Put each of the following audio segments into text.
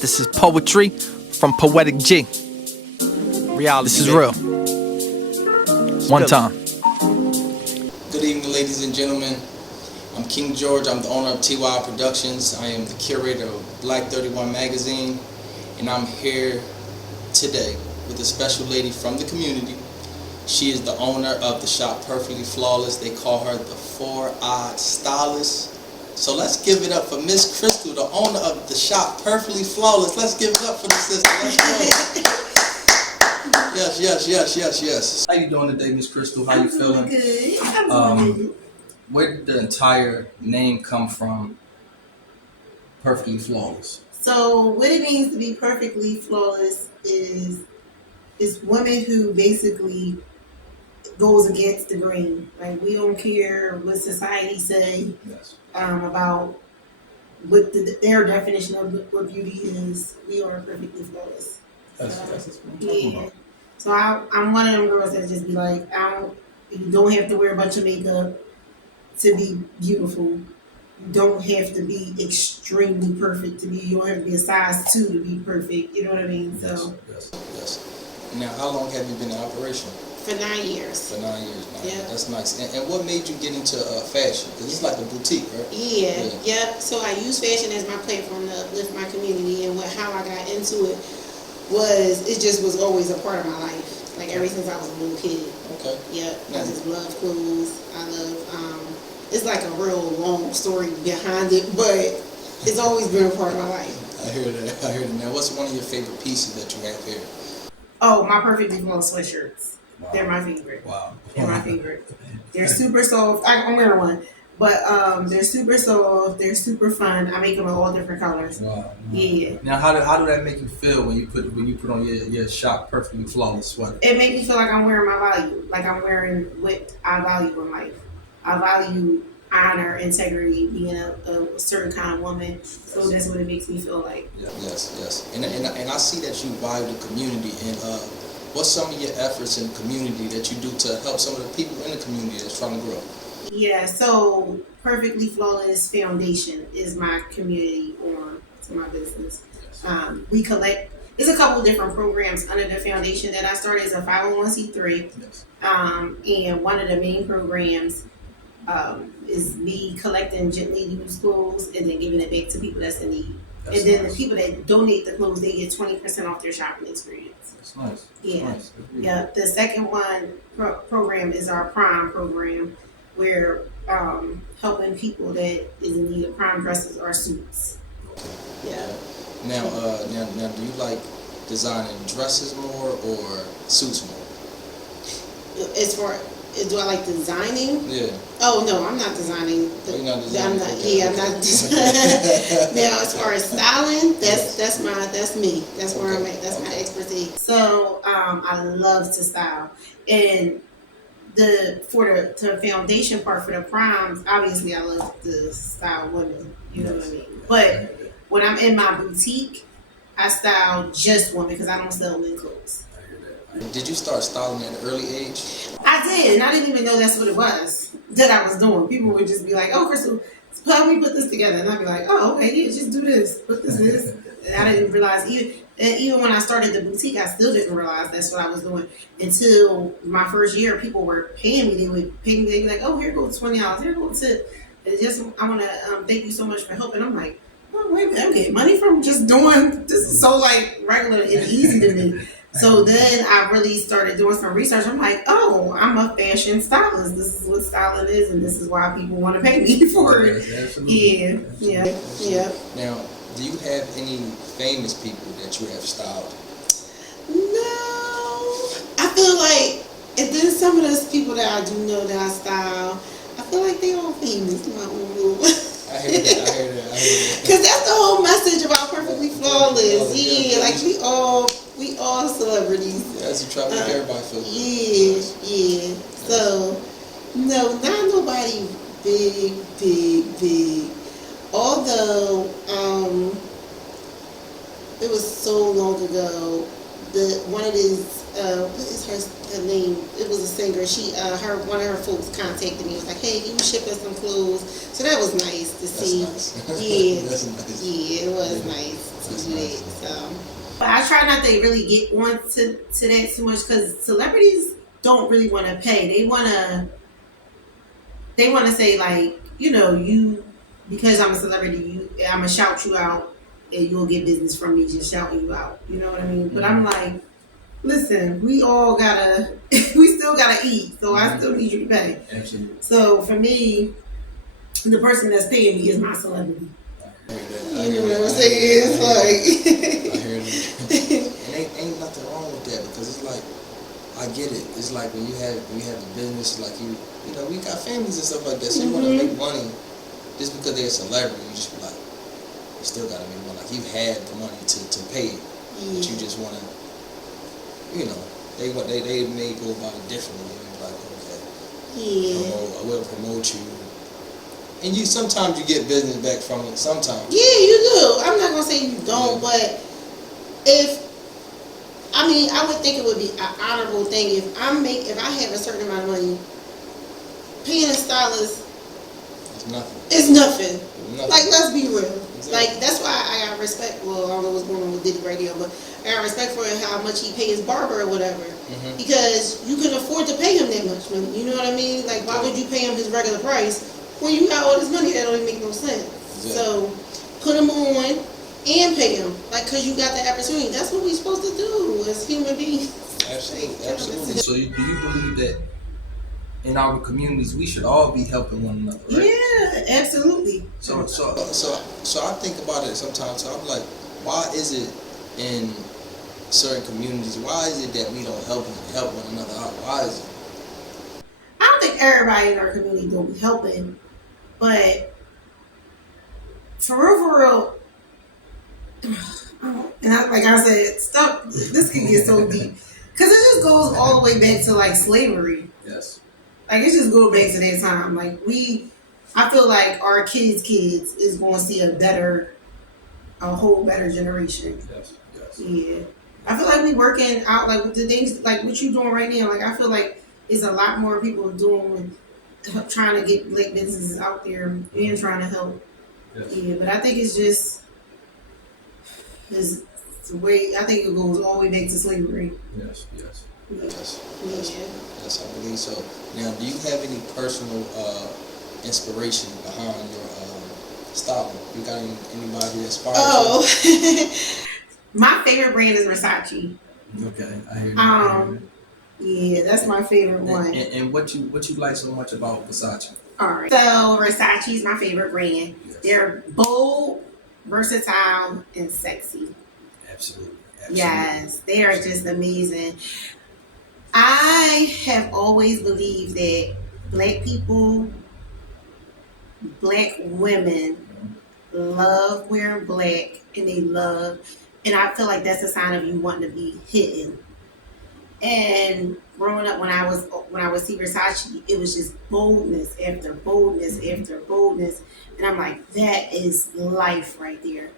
This is poetry from Poetic G. Reality. This is real. One time. Good evening, ladies and gentlemen. I'm King George. I'm the owner of T.Y.I Productions. I am the curator of B.L.A.C.K magazine, and I'm here today with a special lady from the community. She is the owner of the shop Perfectly Flawless. They call her the 4-Odd Stylist. So let's give it up for Miss Crystal, the owner of the shop Perfectly Flawless. Let's give it up for the sister. Let's go. Yes. How you doing today, Miss Crystal? How you feeling? Good. I'm good. Where did the entire name come from, Perfectly Flawless? So what it means to be perfectly flawless is women who basically goes against the grain. Like, we don't care what society say about what their definition of what beauty is. We are perfectly flawless. That's what I'm talking Yeah. about. So I'm one of them girls that just be like, you don't have to wear a bunch of makeup to be beautiful. You don't have to be extremely perfect to be. You don't have to be a size 2 to be perfect. You know what I mean? So Yes. Now, how long have you been in operation? for 9 years. For 9 years. Now. Yeah. That's nice. And what made you get into fashion? Because it's like a boutique, right? Yeah. So I use fashion as my platform to uplift my community, and how I got into it was always a part of my life. Like, ever since I was a little kid. Okay. Yeah. I just love clothes. I love. It's like a real long story behind it, but it's always been a part of my life. I hear that. Now, what's one of your favorite pieces that you have here? Oh, my Perfectly Flawless sweatshirts. Wow. They're my favorite. Wow. They're my favorite. They're super soft. I'm wearing one. But they're super soft. They're super fun. I make them in all different colors. Wow. Yeah. Now, how do that make you feel when you put on your shop Perfectly Flawless sweater? It makes me feel like I'm wearing my value. Like, I'm wearing what I value in life. I value honor, integrity, being a certain kind of woman. So that's what it makes me feel like. Yes. And I see that you value the community. And what's some of your efforts in the community that you do to help some of the people in the community that's trying to grow? Yeah, so Perfectly Flawless Foundation is my community arm to my business. We collect, there's a couple of different programs under the foundation that I started as a 501c3. Yes. And one of the main programs is me collecting gently used clothes and then giving it back to people that's in need. That's and then nice. the people that donate the clothes, they get 20% off their shopping experience. That's nice. Yeah. Nice. Yeah. The second one program is our Prime program, where helping people that is in need of prime dresses or suits. Yeah. Now, do you like designing dresses more or suits more? As far do I like designing? Yeah. Oh no, I'm not designing. You're not designing. I'm not designing. Now, as far as styling, that's me. That's where I'm at. That's my expertise. So I love to style, and the foundation part for the primes, obviously I love to style women. You know what I mean? But when I'm in my boutique, I style just women because I don't sell men clothes. Did you start styling at an early age? I did, and I didn't even know that's what it was that I was doing. People would just be like, "Oh, Crystal, help me put this together," and I'd be like, "Oh, okay, yeah, just do this, put this." And I didn't realize even when I started the boutique, I still didn't realize that's what I was doing until my first year. People were paying me. They would pay me. They'd be like, "Oh, here goes $20. Here goes tip." I want to thank you so much for helping. I'm like, "Oh, wait a minute, I'm getting money from just doing this." Is so like regular and easy to me. So then I really started doing some research. I'm like, oh, I'm a fashion stylist. This is what styling is, and this is why people want to pay me for it. Absolutely. Yeah. Now, do you have any famous people that you have styled? No. I feel like, and then some of those people that I do know that I style, I feel like they all famous in my own rule. I hear that. Because that's the whole message about Perfectly Flawless. Yeah, like we all celebrities. Yes, you try to make everybody feel good. Yeah. So, no, not nobody big. Although, it was so long ago. One of these, what is her name? It was a singer. One of her folks contacted me. It was like, "Hey, can you ship us some clothes?" So that was nice to see. Nice. Yeah, That's nice. yeah, it was nice. to do that. So, but I try not to really get on to that too much because celebrities don't really want to pay. They want to say like, you because I'm a celebrity, I'm gonna shout you out, and you'll get business from me just shouting you out. You know what I mean? But I'm like, listen, we all gotta, we still gotta eat, so I still need you to pay. Absolutely. So for me, the person that's paying me is my celebrity. You know what I'm saying? It's like, I hear that. And ain't nothing wrong with that because it's like, I get it. It's like when you have the business, like you know, we got families and stuff like that. So you want to make money just because they're a celebrity. You just be like, you still gotta make money. Like you had the money to pay it, but you just want to, they may go about it differently. You're like, okay, I will promote you. And sometimes you get business back from it. Sometimes. Yeah, you do. I'm not gonna say you don't, but I would think it would be an honorable thing if I have a certain amount of money, paying a stylist. It's nothing. It's nothing. Nothing. Like, let's be real. Exactly. Like, that's why I got respect. Well, I don't know what's going on with Diddy Radio, but I got respect for how much he pays his barber or whatever. Because you can afford to pay him that much money. You know what I mean? Like, why would you pay him his regular price when you got all this money that don't even make no sense? Exactly. So, put him on and pay him. Like, because you got the opportunity. That's what we're supposed to do as human beings. Absolutely. Absolutely. So, do you believe that in our communities we should all be helping one another, right? Yeah, absolutely. So I think about it sometimes. So I'm like, why is it in certain communities? Why is it that we don't help one another out? Why is it? I don't think everybody in our community don't be helping, but for real, and like I said, stuff. This can get so deep because it just goes all the way back to like slavery. Yes. Like, it just goes back to that time. Like, I feel like our kids is going to see a whole better generation. Yes. Yeah. I feel like we working out, like, with the things, like, what you doing right now. Like, I feel like it's a lot more people trying to get black businesses out there and trying to help. Yes. Yeah, but I think it's just, I think it goes all the way back to slavery. Yes. Yes, I believe so. Now, do you have any personal inspiration behind your styling? You got anybody that inspires you? My favorite brand is Versace. Okay, I hear you. Yeah, that's my favorite one. And what you like so much about Versace? All right, so Versace is my favorite brand. Yes. They're bold, versatile, and sexy. Absolutely. Yes, they are just amazing. I have always believed that black people, black women love wearing black, and I feel like that's a sign of you wanting to be hidden. And growing up, when I would see Versace, it was just boldness after boldness after boldness, and I'm like, that is life right there.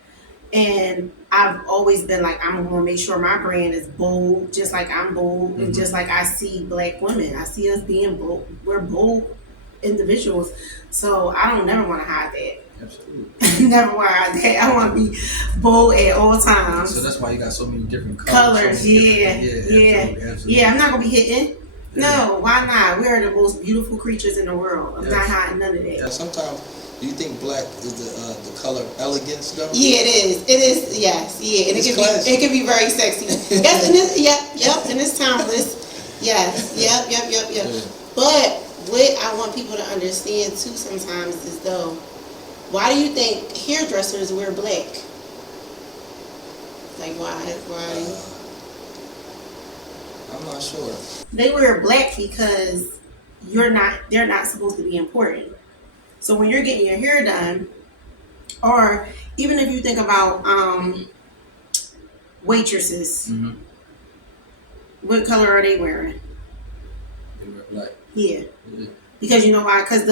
And I've always been like, I'm going to make sure my brand is bold, just like I'm bold, and just like I see black women. I see us being bold. We're bold individuals. So I don't never want to hide that. Absolutely. Never want to hide that. I want to be bold at all times. So that's why you got so many different colors. Yeah. Absolutely. Yeah, I'm not going to be hidden. No, why not? We are the most beautiful creatures in the world. I'm not hiding none of that. Yeah, sometimes, do you think black is the color elegance though? Yeah, it is. It is. Yes. Yeah, and it can be very sexy. Yes, and it's and it's timeless. Yes. Yep. But what I want people to understand too sometimes is though, why do you think hairdressers wear black? Like why? I'm not sure. They wear black because they're not supposed to be important. So when you're getting your hair done, or even if you think about waitresses, what color are they wearing? They wear black. Yeah. Because you know why? Because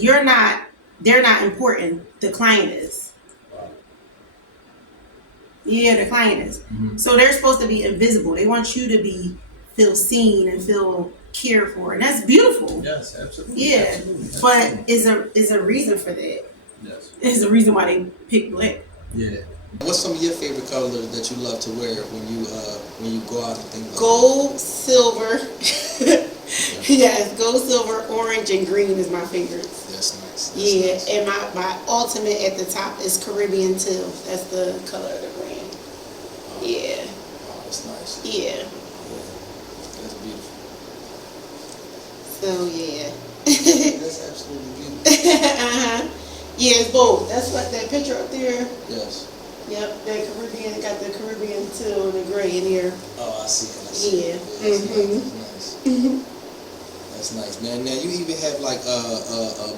they're not important. The client is. Wow. Yeah, the client is. So they're supposed to be invisible. They want you to feel seen and feel cared for, and that's beautiful. Yes, absolutely. Yeah, absolutely. But is a reason for that. Yes. Is the reason why they pick black. Yeah. What's some of your favorite colors that you love to wear when you go out and things like Gold, silver. Yes, gold, silver, orange, and green is my favorites. That's nice. Yeah, and my ultimate at the top is Caribbean teal. That's the color of the brand. Yeah. Oh, that's nice. Yeah. That's beautiful. So yeah. That's absolutely beautiful. Yeah, it's both. That's what that picture up there. Yes. Yep, that Caribbean got the Caribbean teal and the gray in here. Oh, I see it. I see Yeah. it. That's nice. That's nice, man. Now you even have like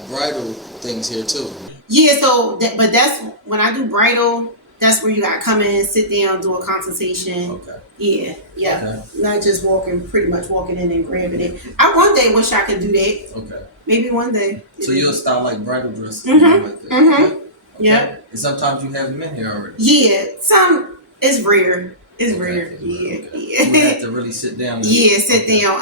bridal things here too. Yeah, so but that's when I do bridal. That's where you gotta come in, sit down, do a consultation. Okay. Yeah, yeah. Okay. Not just pretty much walking in and grabbing it. I one day wish I could do that. Okay. Maybe one day. So you'll style like bridal dresses. Mhm. Like that. Mhm. Okay. Yeah. And sometimes you have them in here already. Yeah, it's rare. It's Okay. rare. Yeah, Okay. yeah. You would have to really sit down. Yeah, sit Okay. down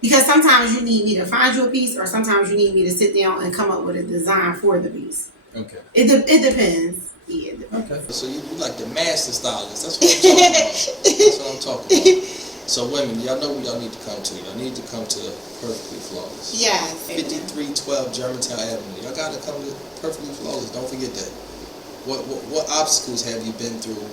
because sometimes you need me to find you a piece, or sometimes you need me to sit down and come up with a design for the piece. Okay. It depends. Yeah. It depends. Okay. So you like the master stylist. That's what I'm talking about. That's what I'm talking about. So women, y'all know where y'all need to come to. Y'all need to come to Perfectly Flawless. Yes. 5312 Germantown Avenue. Y'all gotta come to Perfectly Flawless. Don't forget that. What obstacles have you been through?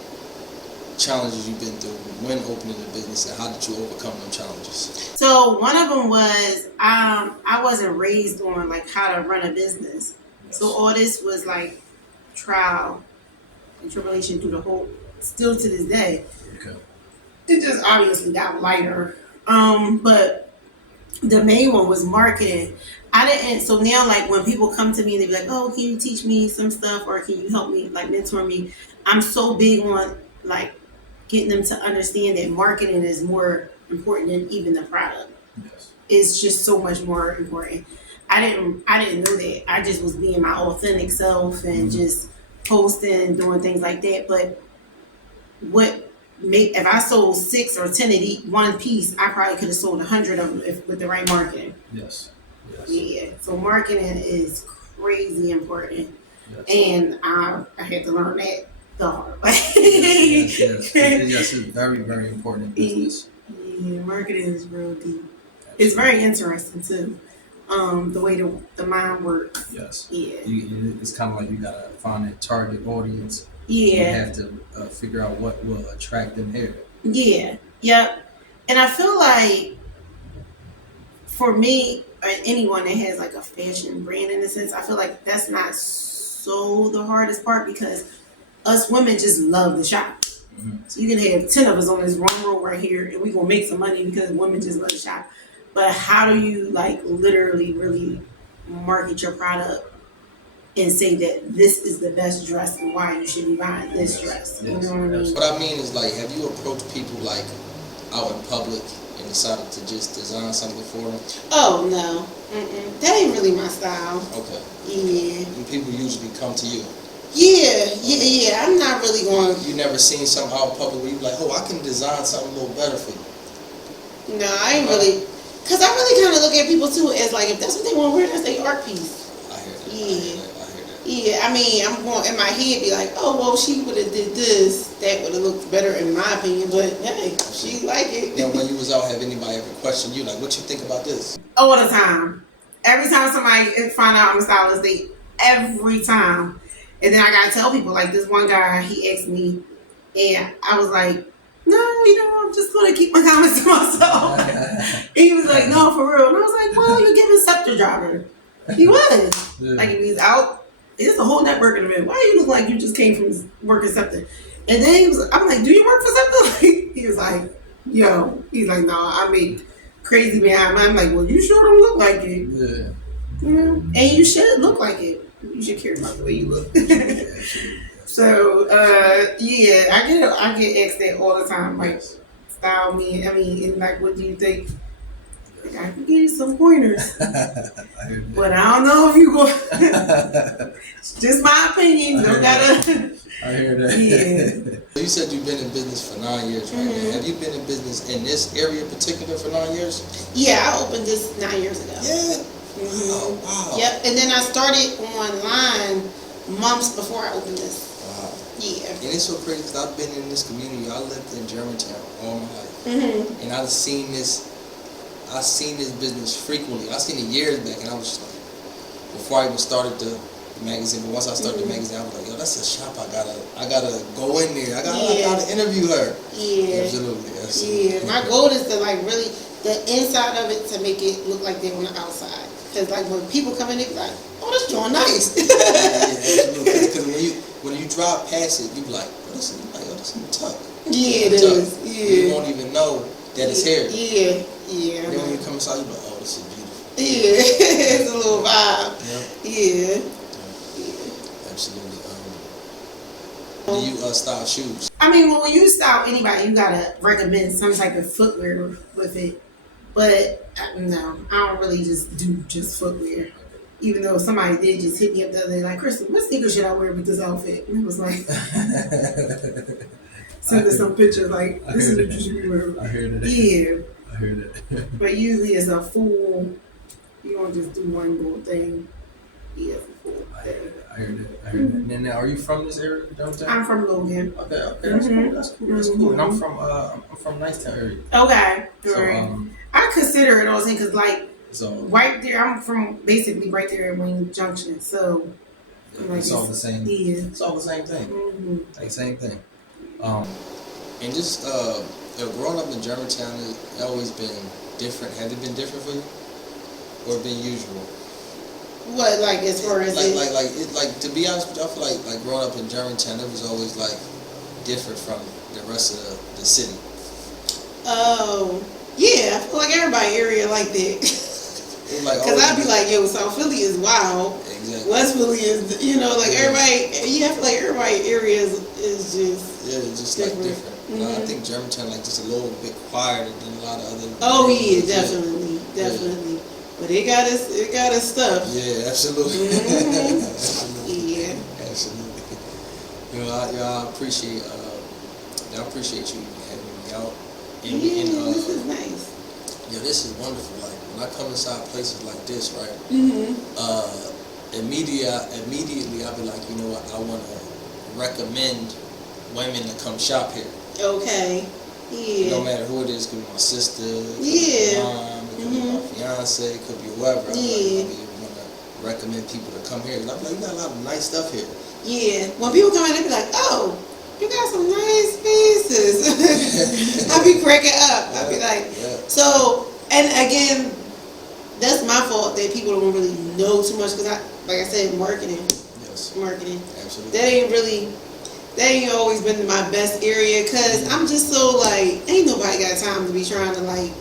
Challenges you've been through when opening the business, and how did you overcome them challenges? So one of them was I wasn't raised on like how to run a business. Yes. So all this was like trial and tribulation through the whole, still to this day. Okay. It just obviously got lighter. But the main one was marketing. So now like when people come to me, they be like, oh, can you teach me some stuff, or can you help me, like mentor me? I'm so big on like getting them to understand that marketing is more important than even the product. Yes. It's just so much more important. I didn't know that. I just was being my authentic self and just posting, doing things like that. But if I sold 6 or 10 of one piece, I probably could have sold 100 of them with the right marketing. Yes. Yes. Yeah. So marketing is crazy important, Yes. and I had to learn that the hard way. Yes, it's very, very important business. Yeah, marketing is real deep. It's very interesting too. The way the mind works. Yes. Yeah. It's kind of like you gotta find a target audience. Yeah. You have to figure out what will attract them here. Yeah. Yep. And I feel like for me or anyone that has like a fashion brand in a sense, I feel like that's not so the hardest part, because us women just love to shop. Mm-hmm. So you can have 10 of us on this one row right here and we're gonna make some money because women just love to shop. But how do you like literally really market your product and say that this is the best dress and why you should be buying this dress? You know what I mean? What I mean is, like, have you approached people like out in public and decided to just design something for them? Oh no, that ain't really my style. Okay. Yeah. And people usually come to you. Yeah. I'm not really going. You never seen something out in public where you like, oh, I can design something a little better for you. No, I ain't really. Cause I really kind of look at people too as like, if that's what they want to wear, that's their art piece. I hear that. Yeah. I hear that. Yeah, I mean, I'm going in my head be like, oh well, she would have did this, that would have looked better in my opinion. But hey, she like it. Now, when you was out, have anybody ever questioned you like, what you think about this? All the time. Every time somebody find out I'm a stylist, every time. And then I gotta tell people, like this one guy, he asked me, and I was like, no, I'm just gonna keep my comments to myself. He was like, no, for real. And I was like, well, you're giving Scepter driver. He was. Yeah. Like if he's out, it's a whole network in a minute. Why you look like you just came from working Scepter? And then I'm like, do you work for Scepter? He was like, yo. He's like, no, I make crazy behind mine. I'm like, well, you sure don't look like it. Yeah. You know? And you should look like it. You should care about the way you look. So, yeah, I get asked that all the time. Like, style me. I mean, and like, what do you think? Like, I can give you some pointers. But I don't know if you go. It's just my opinion. Don't gotta. I hear that. Yeah. You said you've been in business for 9 years, right? Mm-hmm. Have you been in business in this area in particular for 9 years? Yeah, I opened this 9 years ago. Yeah. Mm-hmm. Wow. Yep. And then I started online months before I opened this. Wow. Yeah. And it's so crazy because I've been in this community. I lived in Germantown all my life, and I've seen this. I've seen this business frequently. I seen it years back, and I was just like, before I even started the magazine. But once I started the magazine, I was like, yo, that's a shop. I gotta go in there. I gotta interview her. Yeah. Absolutely. Yeah. My goal is to like really the inside of it to make it look like they're on the outside. Cause like when people come in, they be like, oh, this joint nice. Yeah, absolutely. Because when you drive past it, you be like, oh, this is in the tuck. Yeah, it is. Yeah. You won't even know that it's here. Yeah. Yeah. And then when you come inside, you be like, oh, this is beautiful. Yeah. It's a little vibe. Yeah. Absolutely. Do you style shoes? I mean, when you style anybody, you gotta recommend some type of footwear with it. But no, I don't really just do just footwear. Even though somebody did just hit me up the other day, like, Kristen, what sneakers should I wear with this outfit? And it was like, send us some pictures like, this is what you should be wearing. I heard it. Yeah. I heard it. But usually it's a full, you don't just do one little thing. Yeah, it's a full thing. I heard it. And then, are you from this area? I'm from Logan. Okay, that's cool. And I'm from Nicetown area. Okay, So, I consider it all the same because, like, so right there, I'm from basically right there at Wayne Junction, so like, it's all the same. Yeah, it's all the same thing. Like same thing. And just growing up in Germantown, it's always been different. Has it been different for you, or been usual? What, like as far as like to be honest with you, I feel like growing up in Germantown, it was always like different from the rest of the city. Oh, yeah, I feel like everybody area like that. Because I'd be like, yo, South Philly is wild. Exactly. West Philly is, like everybody. Yeah, I feel like everybody area is just just different. Like different. I think Germantown like just a little bit quieter than a lot of other. Oh yeah, definitely. But it got its stuff. Yeah, absolutely. Absolutely. Yeah. Absolutely. I appreciate you having me out. And this is nice. Yeah, this is wonderful. Like when I come inside places like this, right? Immediately I'll be like, you know what? I want to recommend women to come shop here. Okay. Yeah. No matter who it is, could be my sister, could be my mom, it could be my fiance, it could be whoever. I want to recommend people to come here. I'm like, you got a lot of nice stuff here. Yeah. When people come in, they be like, oh, you got some nice pieces. I be cracking up. I be like, so, and again, that's my fault that people don't really know too much because like I said, marketing. Yes. Marketing. Absolutely. That ain't always been my best area because I'm just so like, ain't nobody got time to be trying to like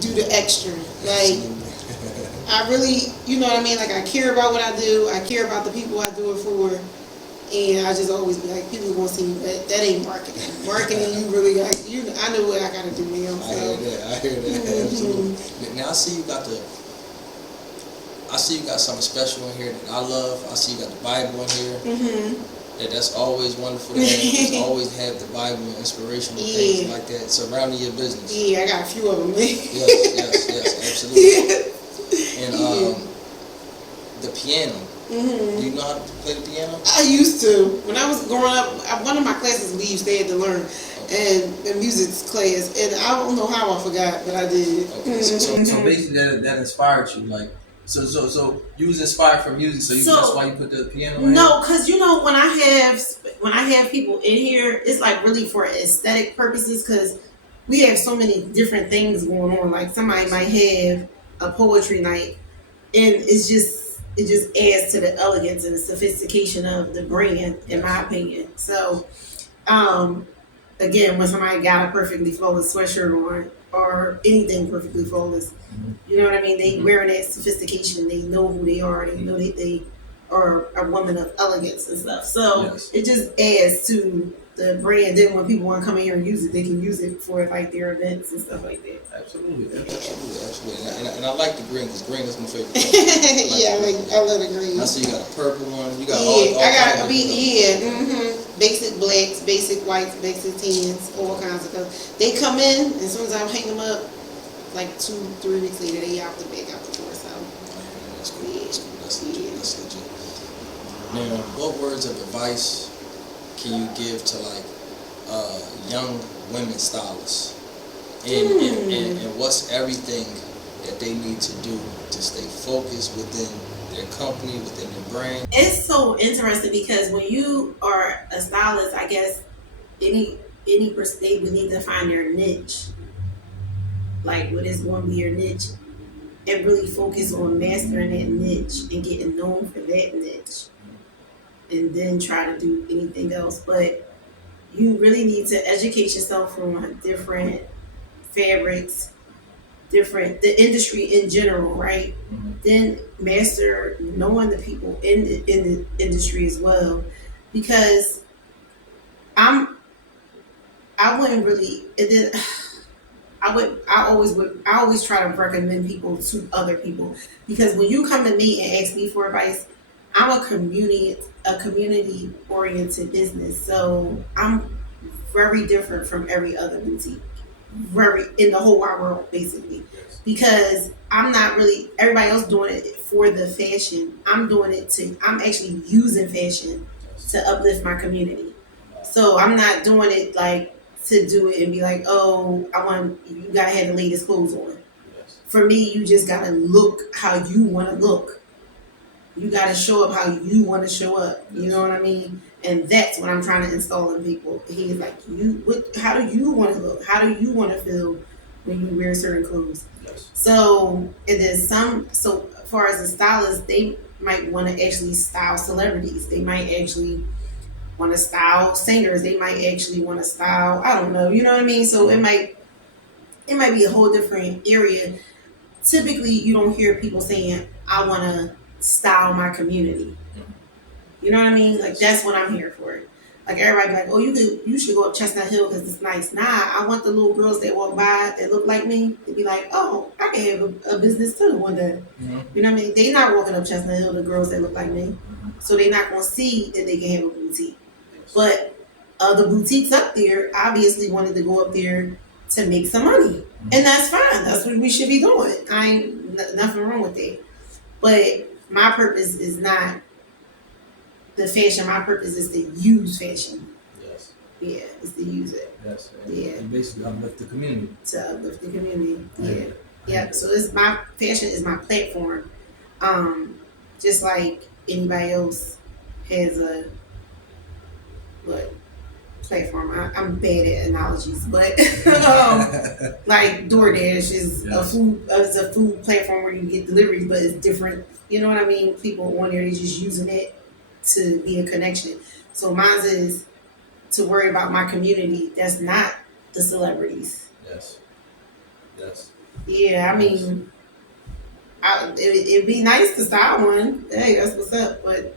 do the extra. Like, I really, you know what I mean? Like, I care about what I do. I care about the people I do it for. And I just always be like, people gonna see me, but that ain't marketing. Marketing, you really got, I know what I gotta do, you know what I'm saying? I hear that. Absolutely. Now I see you got something special in here that I love. I see you got the Bible in here. That's always wonderful to have. Just always have the Bible and inspirational things like that surrounding your business. Yeah, I got a few of them. Yes, absolutely. And the piano. Do you know how to play the piano? I used to. When I was growing up, one of my classes we used to have to learn, and music class, and I don't know how I forgot, but I did. Okay, so basically that inspired you, like. So you was inspired from music, so that's why you put the piano in? No, because when I have people in here, it's like really for aesthetic purposes because we have so many different things going on. Like somebody might have a poetry night, and it just adds to the elegance and the sophistication of the brand, in my opinion. So, again, when somebody got a perfectly flawless sweatshirt on or anything perfectly flawless, you know what I mean? They wearing that sophistication. They know who they are. They know that they are a woman of elegance and stuff. So it just adds to the brand. Then when people want to come in here and use it, they can use it for like their events and stuff like that. Absolutely. And I like the green because green is my favorite color. I love the green. I see you got a purple one. You got basic blacks, basic whites, basic tans, all kinds of colors. They come in, and as soon as I hang them up, like 2-3 weeks later, they out the door. So that's cool. That's legit. Now, what words of advice can you give to like young women stylists? And what's everything that they need to do to stay focused within their company, within their brand? It's so interesting because when you are a stylist, I guess any person, they would need to find their niche. Like, what is going to be your niche? And really focus on mastering that niche and getting known for that niche. And then try to do anything else. But you really need to educate yourself on different fabrics, the industry in general, right? Then master knowing the people in the industry as well, because I wouldn't really, and then I always try to recommend people to other people, because when you come to me and ask me for advice, I'm a community oriented business, so I'm very different from every other boutique, very in the whole wide world, basically, because I'm not really everybody else doing it for the fashion. I'm actually using fashion to uplift my community. So I'm not doing it like to do it and be like, oh, you gotta have the latest clothes on. For me, you just gotta look how you want to look. You gotta show up how you want to show up. You know what I mean? And that's what I'm trying to install in people. He's like, how do you want to look? How do you want to feel when you wear certain clothes? So it is so as far as the stylist, they might want to actually style celebrities. They might actually want to style singers. They might actually want to style, I don't know, you know what I mean? So it might be a whole different area. Typically, you don't hear people saying, I want to style my community. You know what I mean? Like, that's what I'm here for. Like, everybody be like, oh, you should go up Chestnut Hill because it's nice. Nah, I want the little girls that walk by that look like me to be like, oh, I can have a business too one day. You know what I mean? They not walking up Chestnut Hill, the girls that look like me. So they not going to see that they can have a boutique. But the boutiques up there obviously wanted to go up there to make some money. And that's fine. That's what we should be doing. I ain't nothing wrong with that. But my purpose is not the fashion. My purpose is to use fashion. Yes. Yeah, it's to use it. Yes. Yeah. And basically uplift the community. To uplift the community. Yeah. Yeah. So my fashion is my platform. Just like anybody else has a platform. I'm bad at analogies, but like DoorDash is a food platform where you get deliveries, but it's different. You know what I mean? People on there, they just using it to be a connection. So mine is to worry about my community. That's not the celebrities. Yes. Yeah, I mean, it'd be nice to style one. Hey, that's what's up. But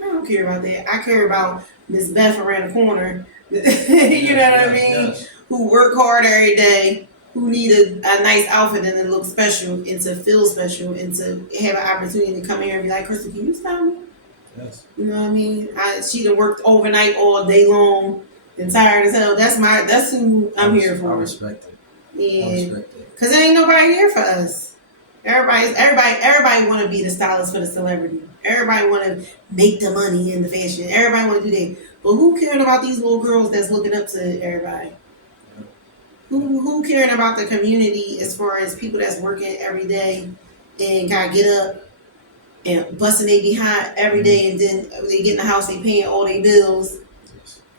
I don't care about that. I care about Miss Beth around the corner. You know what I mean? Yes. Who work hard every day, who need a nice outfit and to look special and to feel special and to have an opportunity to come here and be like, Crystal, can you style me? Yes. You know what I mean? She done worked overnight all day long and tired as hell. That's who I'm here for. I respect it. Yeah. I respect it. Because there ain't nobody here for us. Everybody want to be the stylist for the celebrity. Everybody want to make the money in the fashion. Everybody want to do that. But who caring about these little girls that's looking up to everybody? Yeah. Who caring about the community as far as people that's working every day and gotta get up and busting their behind every day, and then they get in the house, they paying all their bills,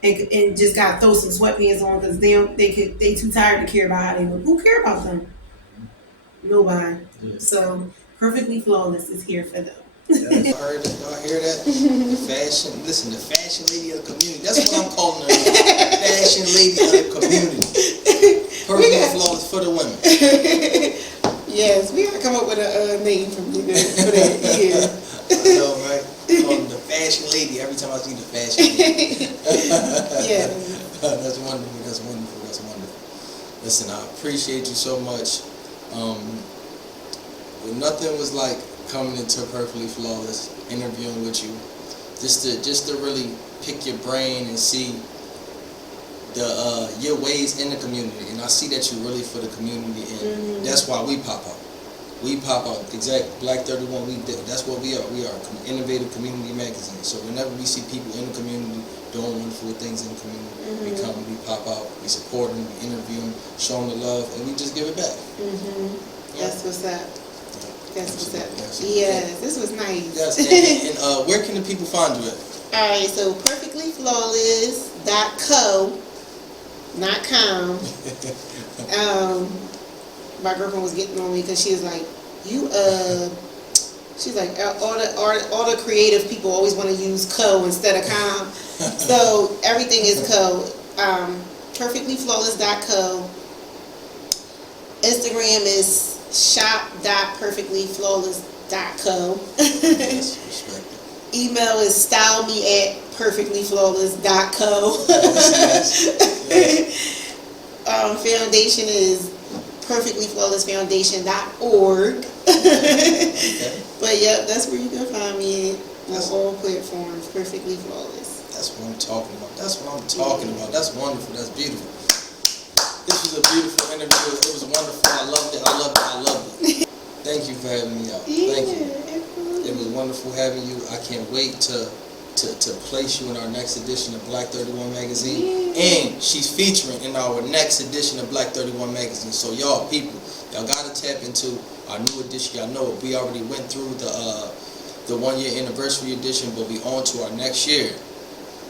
and just gotta throw some sweatpants on because they too tired to care about how they look. Who care about them? Nobody. Yeah. So Perfectly Flawless is here for them. Y'all hear that? Fashion. Listen, the fashion lady of the community. That's what I'm calling her. Fashion lady of the community. Perfectly Flawless for the women. Yes, we gotta come up with a name for that. Yeah. I know, right? Call them the fashion lady every time I see the fashion lady. Yeah. That's wonderful. Listen, I appreciate you so much. But nothing was like coming into Perfectly Flawless, interviewing with you, just to really pick your brain and see your ways in the community. And I see that you're really for the community, and that's why we pop up. We pop out exact Black 31. That's what we are. We are an innovative community magazine. So whenever we see people in the community doing wonderful things in the community, we come, we pop out, we support them, we interview them, show them the love, and we just give it back. Yeah. That's what's up. That's what's up. Absolutely. Yes, this was nice. Yes, and where can the people find you at? All right, so perfectlyflawless.co, not com. My girlfriend was getting on me because she was like, she's like, all the creative people always want to use co instead of com. So everything is co. Perfectlyflawless.co. Instagram is shop.perfectlyflawless.co. Yes, respect it. Email is styleme@perfectlyflawless.co. Yes. Foundation is perfectlyflawlessfoundation.org. Okay. But yep, that's where you can find me on all platforms. Perfectly Flawless. That's what I'm talking about. That's what I'm talking about. That's wonderful. That's beautiful. This was a beautiful interview. It was wonderful. I loved it. I loved it. I loved it. Thank you for having me out. Thank you. It was wonderful having you. I can't wait to place you in our next edition of Black 31 Magazine. And she's featuring in our next edition of Black 31 Magazine. So y'all people, y'all gotta tap into our new edition. Y'all know it. We already went through the 1 year anniversary edition, but we on to our next year.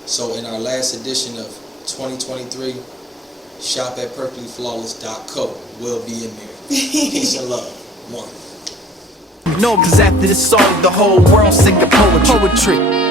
So in our last edition of 2023, shop at perfectlyflawless.co will be in there. Peace and love. One. No, cause after this song, the whole world sing the poetry.